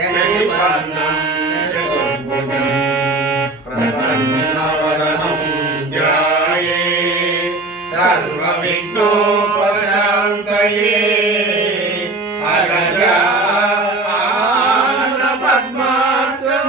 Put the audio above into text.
शुक्लान्नं चतुर्भुजं प्रसन्नवदनं ध्याये सर्वविघ्नोपशान्तये अगजा पद्मार्थं